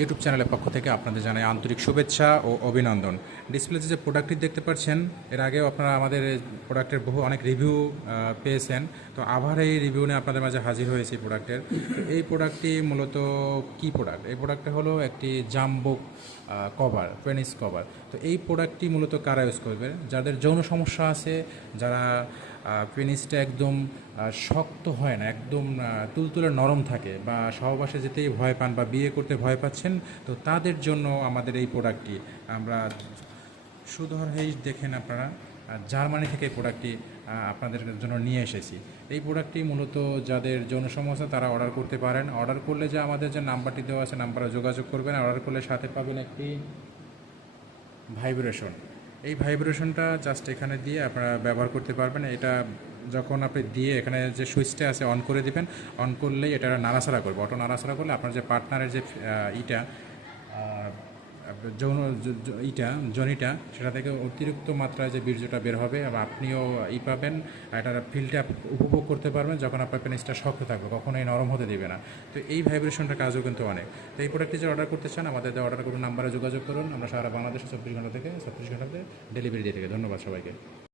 YouTube চ্যানেলের পক্ষ থেকে আপনাদের জানাই আন্তরিক শুভেচ্ছা ও অভিনন্দন। ডিসপ্লেতে যে প্রোডাক্টটি দেখতে পাচ্ছেন, এর আগেও আপনারা আমাদের প্রোডাক্টের অনেক রিভিউ পেয়েছেন। তো আবার এই রিভিউ নিয়ে আপনাদের মাঝে হাজির হয়েছি প্রোডাক্টের। এই প্রোডাক্টটি মূলত কী প্রোডাক্ট? এই প্রোডাক্টটা হলো একটি জাম্বো কভার, পেনিস কভার। তো এই প্রোডাক্টটি মূলত কারা ইউজ করবে? যাদের যৌন সমস্যা আছে, যারা পেনিসটা একদম শক্ত হয় না, একদম তুলতুলে নরম থাকে, বা সহবাসে যেতেই ভয় পান বা বিয়ে করতে ভয় পাচ্ছেন, তো তাদের জন্য আমাদের এই প্রোডাক্টটি আমরা সুধর হেইস দেখেন আপনারা জার্মানি থেকে এই প্রোডাক্টটি আপনাদের জন্য নিয়ে এসেছি। এই প্রোডাক্টটি মূলত যাদের যৌন সমস্যা তারা অর্ডার করতে পারেন। অর্ডার করলে যে আমাদের যে নাম্বারটি দেওয়া আছে নাম্বারে যোগাযোগ করবেন। অর্ডার করলে সাথে পাবেন একটি ভাইব্রেশন। এই ভাইব্রেশনটা জাস্ট এখানে দিয়ে আপনারা ব্যবহার করতে পারবেন। এটা যখন আপনি দিয়ে এখানে যে সুইচটা আছে অন করে দিবেন, অন করলেই এটা নাড়াচাড়া করবে। অটো নাড়াচাড়া করলে আপনার যে পার্টনারের যে ইটা যৌন জনিটা, সেটা থেকে অতিরিক্ত মাত্রায় যে বীর্যটা বের হবে এবং আপনিও পাবেন, এটার ফিলটা উপভোগ করতে পারবেন যখন আপনার পেনিসটা শক্ত থাকবে, কখনোই নরম হতে দেবে না। তো এই ভাইব্রেশনটার কাজও কিন্তু অনেক। তো এই প্রোডাক্টটি যে অর্ডার করতে চান, আমাদের অর্ডার করুন, নাম্বারে যোগাযোগ করুন। আমরা সারা বাংলাদেশে 24 ঘন্টা থেকে 36 ঘন্টাতে ডেলিভারি দিয়ে থাকি। ধন্যবাদ সবাইকে।